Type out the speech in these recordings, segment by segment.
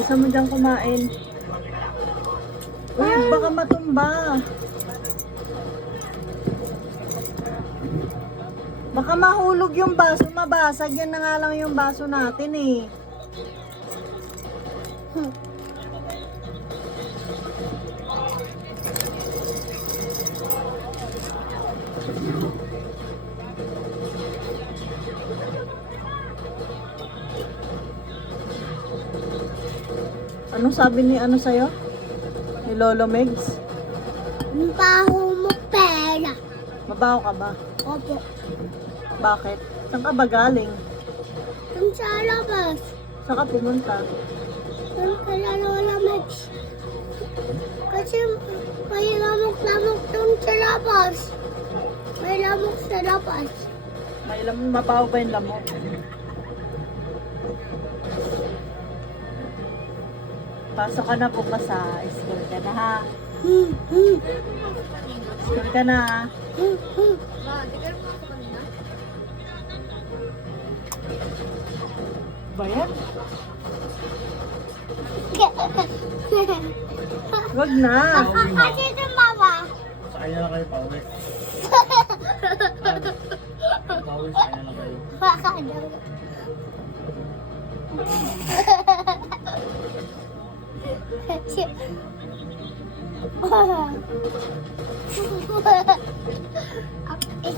Bisa mo dyan kumain. Uy, baka matumba. Baka mahulog yung baso, mabasag. Yan na nga lang yung baso natin eh. Anong sabi ni ano sa'yo? Ni Lolo Megs? Baho mo pera. Mabaho ka ba? Opo. Bakit? Saan ka ba galing? Doon sa labas. Saan ka pumunta? Doon kaya Lola Max. Kasi may lamok-lamok doon sa labas. May lamok sa labas. May mabaho ba yung lamok? Pasok ka na bukas sa school ka na ha. School ka na ha. Ba yan? Wag na. Kasi tumama. Sa kanya na kayo, pauwi. Pauwi, sa kanya na kayo. Baka daw.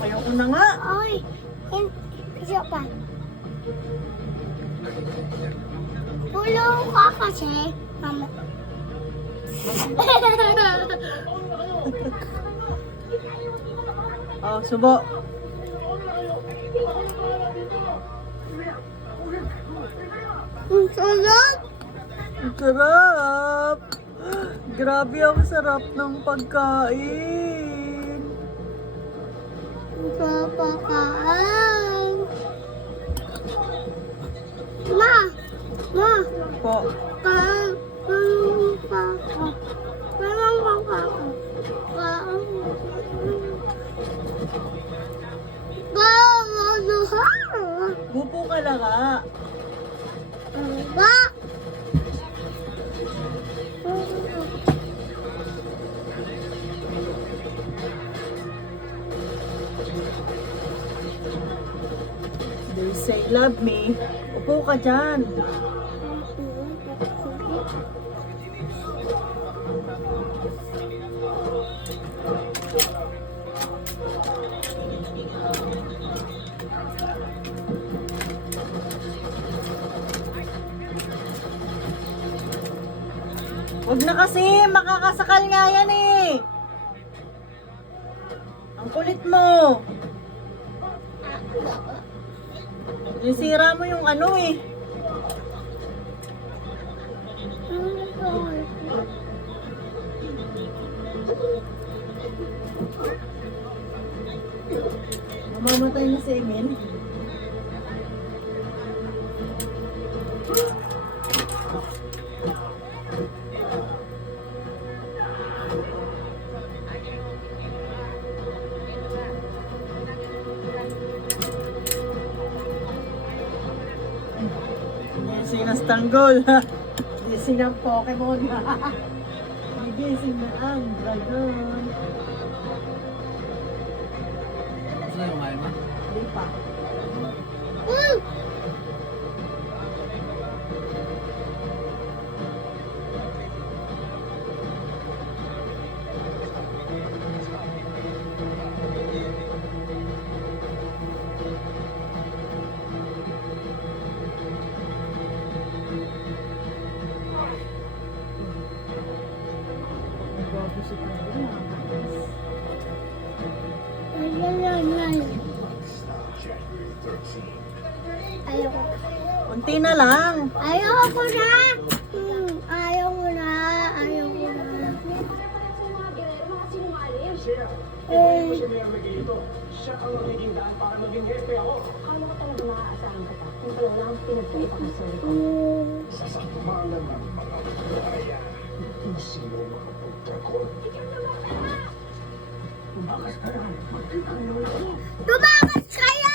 Ayoko na nga. Ay, isa pa. Pulo ka kasi, mama. Oh, subo. Ang sarap. Ang sarap. Grabe ang sarap ng pagkain. Ang papakaan. Ma! Ma! Po. Parang Bupo ka lang nga. They say love me. Upo ka dyan. Huwag na kasi, makakasakal nga yan eh. Ang kulit mo. Nisira mo yung ano eh. Mamamatay na si Emil. Gising na Stanggol. Gising ng Pokemon. Gising na ang Dragon. Gusto na yung kumain mo? Hindi pa. Nagwabusip na rin. Ayoko. Unti na lang. Ayoko na. Ayoko na. Ayoko na. Siya ang magiging daan para maging hepe ako. Kala ko talaga maaasahan kita. Yung pala wala akong pinagkaipa ka sa ito. Sa sakmalan ng mga buhaya, sino makapagtrakol? Bakit kaya? Magkita niyo ako. Tumakas kayo!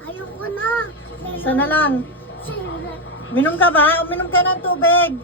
Ayoko na. Sana lang. Sino? Minom ka ba? Uminom ka ng tubig.